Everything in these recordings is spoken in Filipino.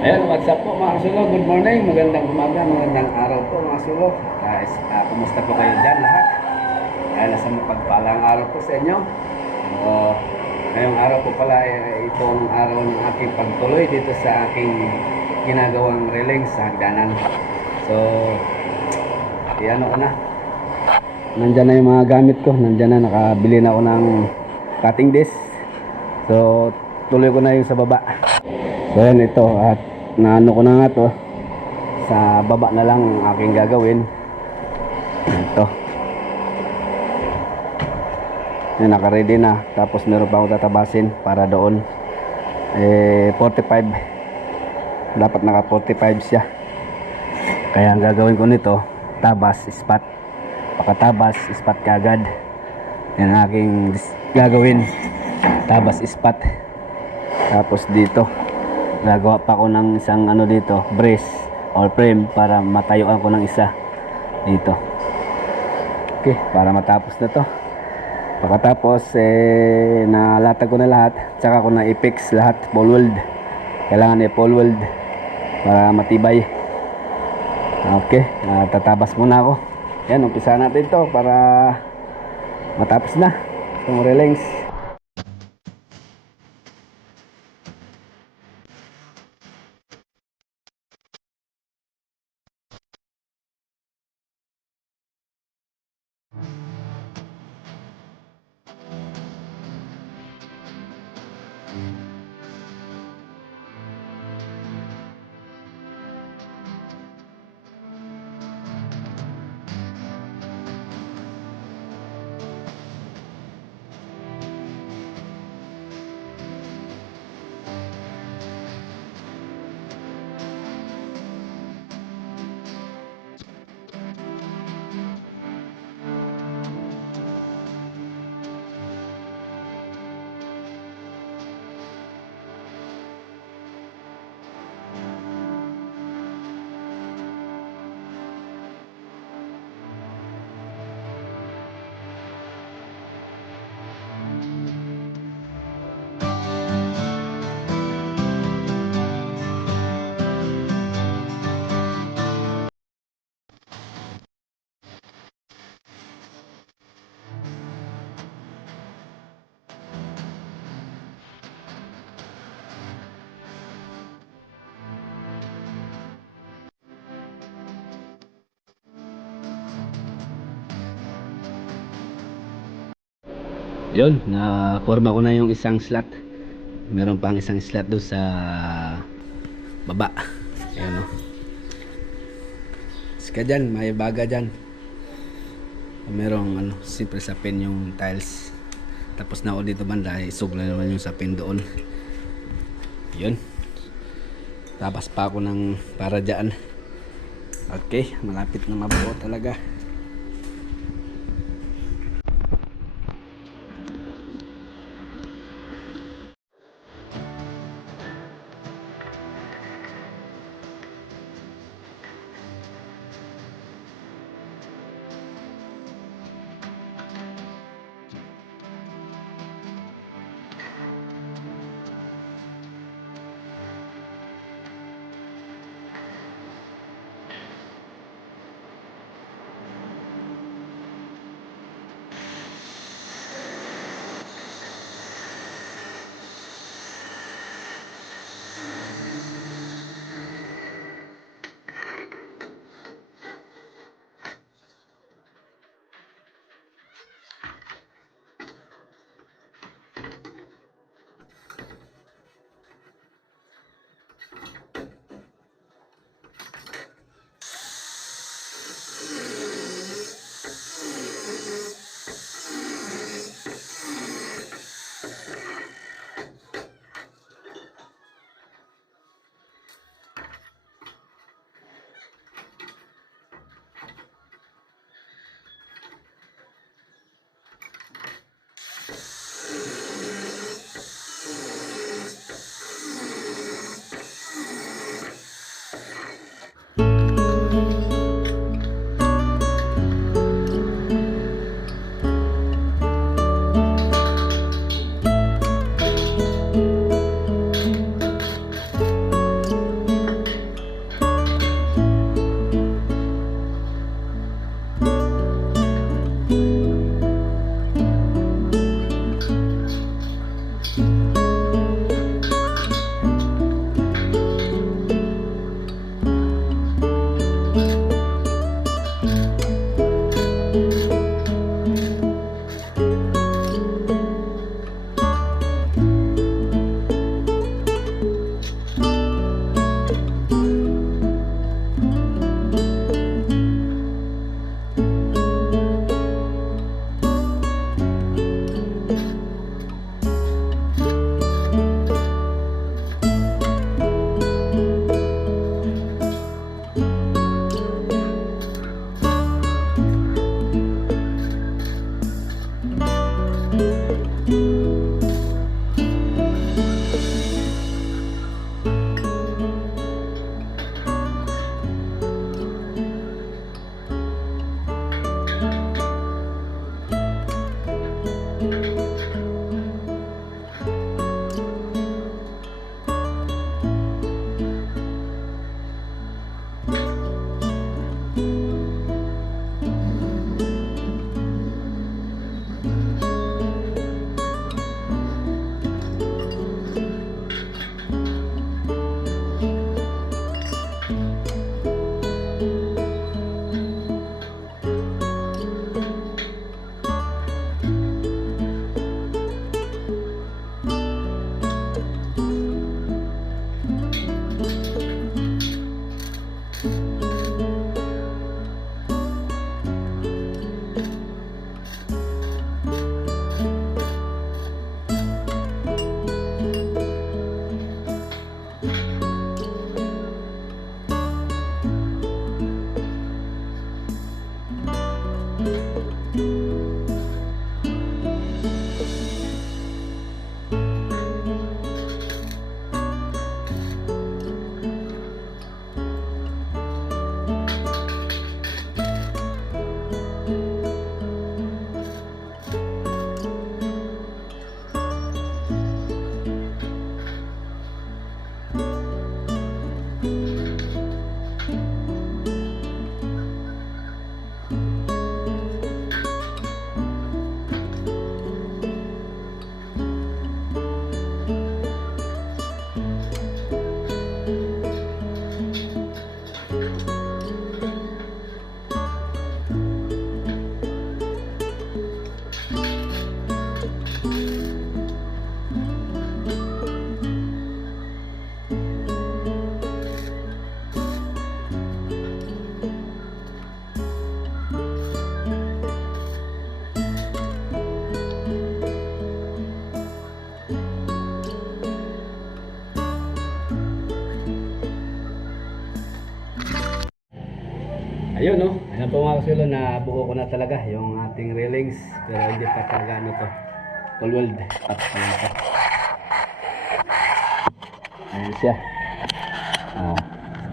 Ayun, what's up po mga kasulo? Good morning, magandang umaga, magandang araw po mga kasulo. Guys, kumusta po kayo dyan lahat? Nasa mapagpalang araw po sa inyo. So, ngayong araw po pala itong araw ng aking pagtuloy dito sa aking ginagawang reling sa hagdanan. So, iano ko na. Nandyan na yung mga gamit ko. Nandyan na, nakabili na ako ng cutting disc. So, tuloy ko na yung sa baba. So, yan ito. At naano ko na nga to. Sa baba na lang ang aking gagawin. Ito. Yan, naka-ready na. Tapos meron pa akong tatabasin para doon. 45. Dapat naka 45 siya. Kaya ang gagawin ko nito, tabas, spot. Pagkatabas, spot kagad. Yan ang aking gagawin. Tabas, spot. Tapos dito, gagawa pa ako ng isang ano dito, brace or frame para matayuan ko ng isa dito. Okay, para matapos na to. Pagkatapos nalatag ko na lahat, tsaka ko na i-fix lahat, ball weld. Kailangan i-ball weld para matibay. Okay, tatabas muna ako. Yan, umpisa natin to para matapos na itong relings. Yun, na-forma ko na yung isang slot. Meron pang isang slot doon sa baba. Ayan o. Sika dyan, may baga dyan. Merong ano, siyempre sa pin yung tiles. Tapos na ako dito banda, isog na naman yung sa pin doon. Yun. Tapos pa ako ng para dyan. Okay, malapit na mabuo talaga. Ayun no, ayan po mga kasulo, na buo ko na talaga yung ating railings, pero hindi pa talaga ano to, full weld. Ayan siya.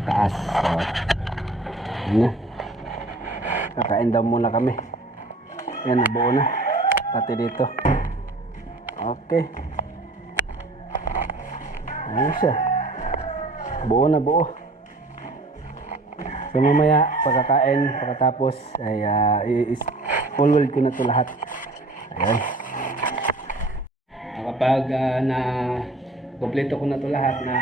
Taas. So, yun na. Kakain daw muna kami. Yan, nabuo na. Pati dito. Okay. Ayan siya. Buo na, buo. So mamaya, pagkatapos, ay full weld ko na ito lahat. Ayan. Kapag na kompleto ko na ito lahat, na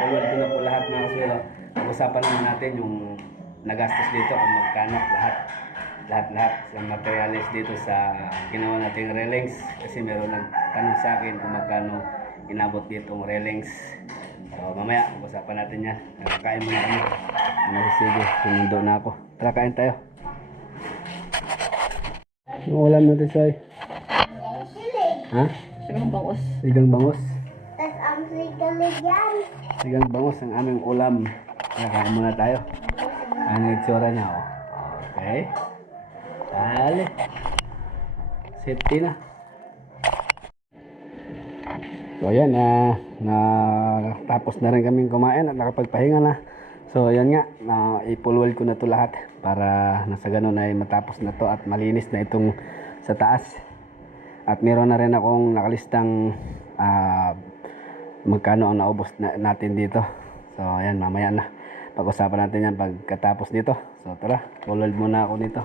full weld ko na ito lahat mga kasulo, pag-usapan naman natin yung nagastos dito, kung magkano lahat sa materials dito sa ginawa nating railings, kasi meron nagtanong sa akin kung magkano inabot dito ng railings. So mamaya pag-usapan natin yan. Kain muna kami. Sige, sinundo na ako. Tara, kain tayo. Yung ulam natin, Soy? Ha? Sigang bangos. Sigang bangos? Tas ang sigalig yan. Sigang bangos ang aming ulam. Kain muna tayo. Ano yung itsura niya, oh. Okay. Dali. Safety na. So ayan, tapos na rin kaming kumain at nakapagpahinga na. So ayan nga, i-full weld ko na to lahat para nasa ganun ay matapos na to at malinis na itong sa taas. At meron na rin akong nakalistang magkano ang naubos natin dito. So ayan, mamaya na. Pag-usapan natin yan pagkatapos nito. So tara, full weld muna ako nito.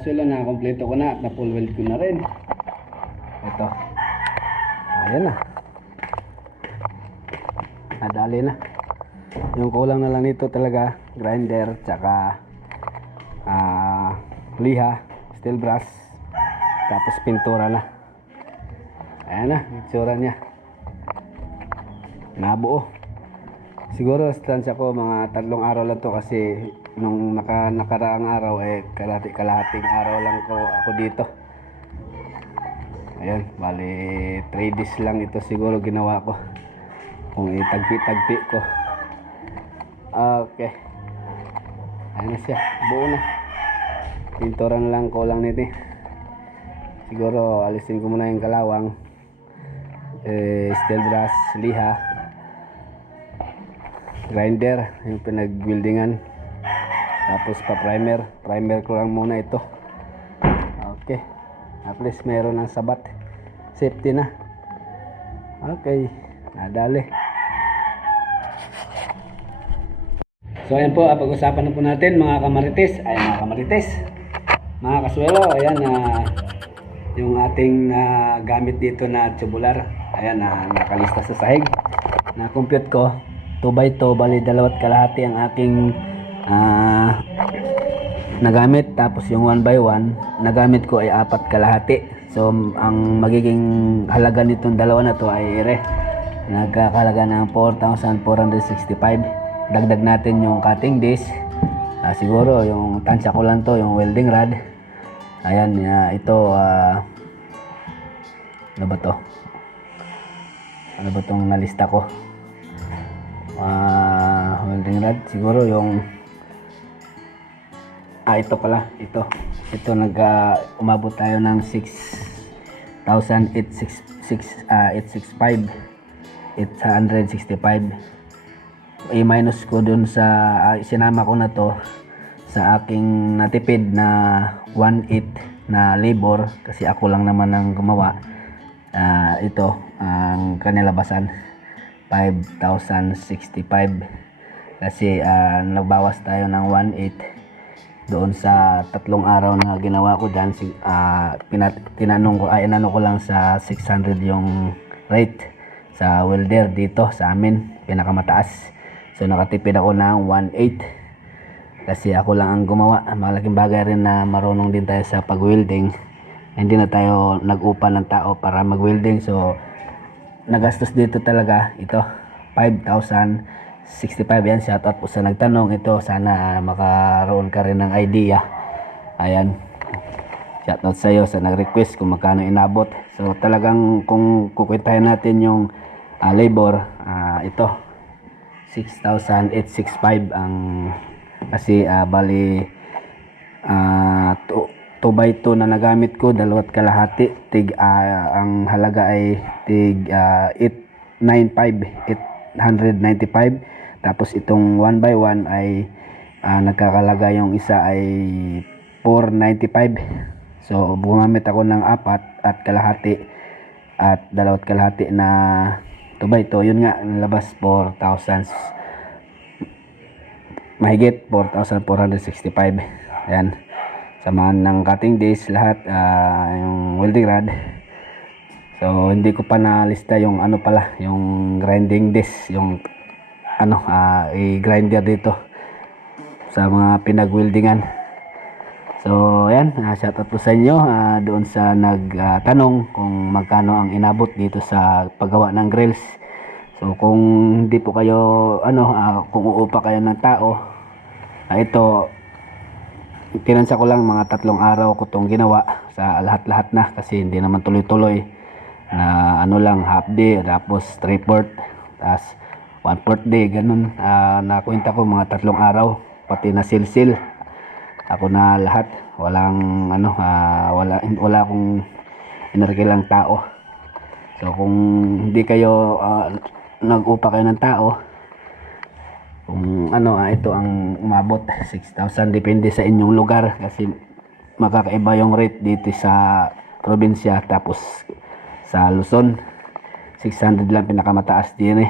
Kasulo, na kompleto ko na at na full weld ko na rin. Ito. Ayan na. Nadali na. Yung kulang na lang nito talaga, grinder, tsaka liha, steel brass, tapos pintura na. Ayan na, itsura niya. nabuo. Siguro stansya ko mga 3 araw lang to kasi nung nakaraang araw kalahating araw lang ako dito. Ayan, bali 3 days lang ito siguro ginawa ko. Kung itagpi-tagpi ko. Okay. Ayan na siya, buo na. Pinturan lang ko lang nito. Siguro alisin ko muna yung kalawang. Steel brass, liha, grinder, yung pinag-weldingan, tapos primer ko lang muna ito. Okay, at least mayroon ng sabat, safety na. Okay, nadali. So ayan po, pag-usapan na po natin mga kamarites, mga kaswelo. Ayan, yung ating gamit dito na tubular, ayan, nakalista sa sahig. Na compute ko 2x2, bali 2.5 ang aking nagamit. Tapos yung 1x1 nagamit ko ay 4.5. So ang magiging halaga nitong dalawa na to ay nagkakalaga ng 4,465. Dagdag natin yung cutting disc, siguro yung tansya ko lang to, yung welding rod. Ayan, ito ano ba to? Ano ba tong nalista ko? Welding rod siguro yung ito pala, ito umabot tayo ng 6,865 i-minus ko dun sa sinama ko na to sa aking natipid na 1/8 na labor kasi ako lang naman ang gumawa. Ito ang kanilabasan 5,065 kasi nagbawas tayo ng 1/8 doon sa 3 araw na ginawa ko dyan. Inano ko lang sa 600 yung rate sa welder dito sa amin, pinakamataas. So nakatipid ako ng 1/8 kasi ako lang ang gumawa. Malaking bagay rin na marunong din tayo sa pag-welding. Hindi na tayo nag-upa ng tao para mag-welding. So nagastos dito talaga ito 5,065. Yan, shoutout po sa nagtanong. Ito sana makaroon ka rin ng idea. Ayan, shoutout sa iyo sa nag-request kung magkano inabot. So talagang kung kukwentahin natin yung labor, ito 6,865 ang kasi bali 2x2 na nagamit ko, 2.5 ang halaga ay tig 895. Tapos itong 1x1 ay nagkakalaga, yung isa ay 495. So gumamit ako ng 4.5 at 2.5 na 2x2. Yun nga, labas 4,000 mahigit 4,465. Ayan, samahan ng cutting disc lahat, yung welding rod. So hindi ko pa nalista yung ano pala, yung grinding disc, yung i-grinder dito sa mga pinag-weldingan. So ayan, shoutout po sa inyo doon sa nagtanong kung magkano ang inabot dito sa paggawa ng grills. So kung hindi po kayo kung uupa kayo ng tao, ito tinansya ko lang mga 3 araw ko tong ginawa sa lahat-lahat na kasi hindi naman tuloy-tuloy na lang half day tapos 3/4 tapos 1/4 day ganun. Nakwenta ko mga 3 araw pati na silsil ako na lahat, walang wala akong inarkilang tao. So kung hindi kayo nag-upa kayo ng tao, kung ito ang umabot 6,000, depende sa inyong lugar kasi makakaiba yung rate dito sa probinsya. Tapos sa Luzon 600 lang pinakamataas din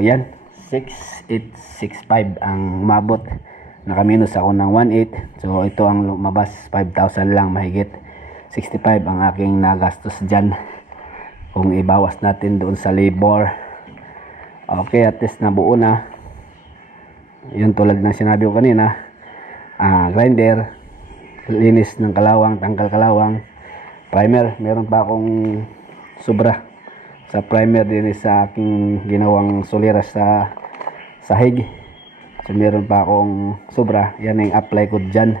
yan, 6,865 ang umabot. Nakaminus ako ng 1/8. So ito ang lumabas 5,000 lang, mahigit 65 ang aking nagastos dyan kung ibawas natin doon sa labor. Okay, at least nabuo na yun, tulad ng sinabi ko kanina. Grinder, linis ng kalawang, tanggal kalawang, primer, meron pa akong sobra sa primer din sa aking ginawang soliras sa sahig. So meron pa akong sobra, yan ang apply ko dyan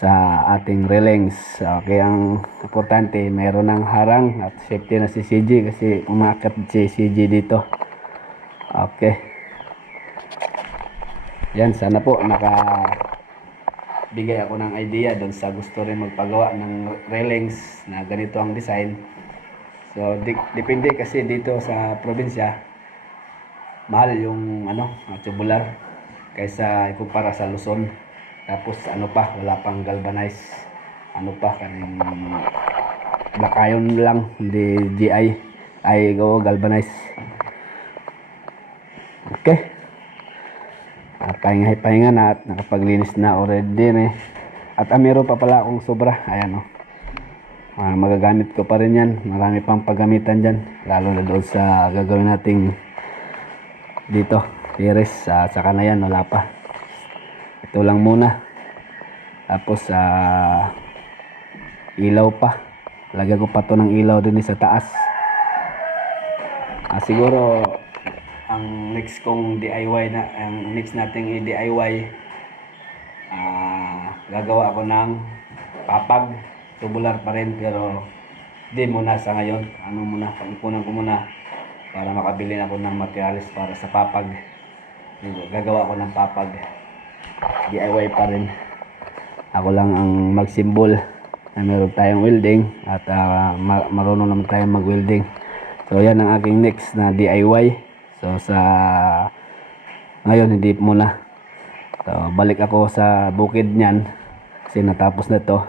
sa ating railings. Okay, ang importante meron ng harang at safety na si CJ kasi umakyat si CJ dito. Okay, yan, sana po bigay ako ng idea doon sa gusto rin magpagawa ng railings na ganito ang design. So depende kasi dito sa probinsya mahal yung tubular kaysa ikumpara sa Luzon. Tapos wala pang galvanize, kaning black iron lang, hindi GI ay galvanize. Okay, pahinga na at nakapaglinis na already din at meron pa pala akong sobra, ayan magagamit ko pa rin yan, marami pang paggamitan dyan, lalo na doon sa gagawin nating dito tiris, saka na yan, wala pa, ito lang muna. Tapos ilaw pa, lagyan ko pa to ng ilaw din sa taas. Siguro ang next kong DIY ang next nating i-DIY, gagawa ako ng papag, tubular pa rin pero di muna sa ngayon, pag-ipunan ko muna para makabili na ako ng materials para sa papag. Gagawa ako ng papag, DIY pa rin, ako lang ang magsimbol na meron tayong welding at marunong naman tayong mag-welding. So yan ang aking next na DIY. So sa ngayon hindi muna, so balik ako sa bukid niyan kasi natapos na to,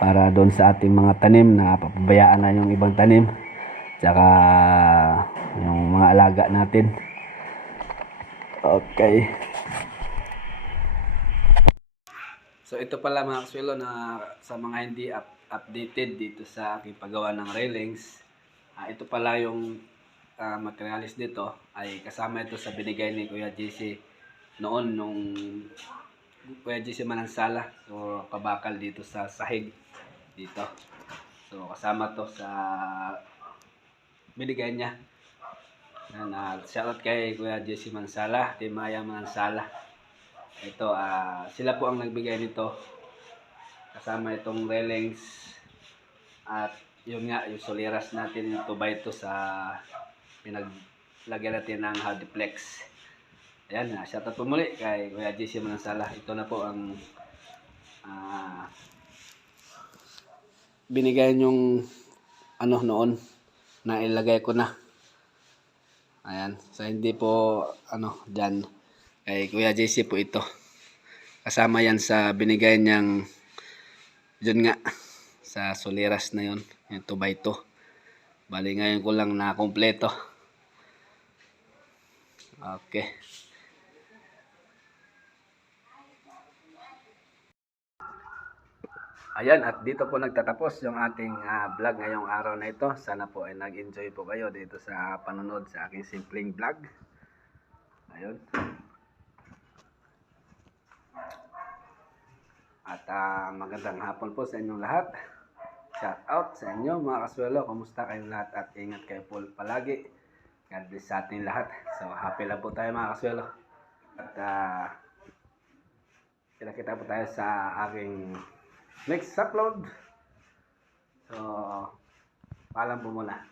para doon sa ating mga tanim na papabayaan na yung ibang tanim tsaka yung mga alaga natin. Okay, so ito pala mga kaswelo, na sa mga hindi updated dito sa aking paggawa ng railings, ito pala yung materialis dito, ay kasama ito sa binigay ni Kuya JC noon nung Kuya JC Manansala. So kabakal dito sa sahig dito, so kasama to sa binigay niya. Shoutout kay Kuya JC Manansala, kay Maya Manansala. Ito, sila po ang nagbigay nito, kasama itong railings at yun nga, yung soliras natin, yung 2x2 sa pinaglagyan natin ng Hardiplex. Ayan, shoutout po muli kay Kuya JC Manansala. Ito na po ang binigay yung noon na ilagay ko na. Ayan, so hindi po dyan kay Kuya JC po ito. Kasama yan sa binigay niyang dyan nga sa soliras na yun, yung 2x2. Bali ngayon ko lang na kompleto. Okay. Ayan, at dito po nagtatapos yung ating vlog ngayong araw na ito. Sana po ay nag-enjoy po kayo dito sa panonood sa aking simpleng vlog. Ayun. At magandang hapon po sa inyong lahat. Shout out sa inyo mga kaswelo. Kumusta kayong lahat at ingat kayo po palagi. God bless sa ating lahat. So happy lang po tayo mga kaswelo. At kita po tayo sa aking next upload. So paalam po muna.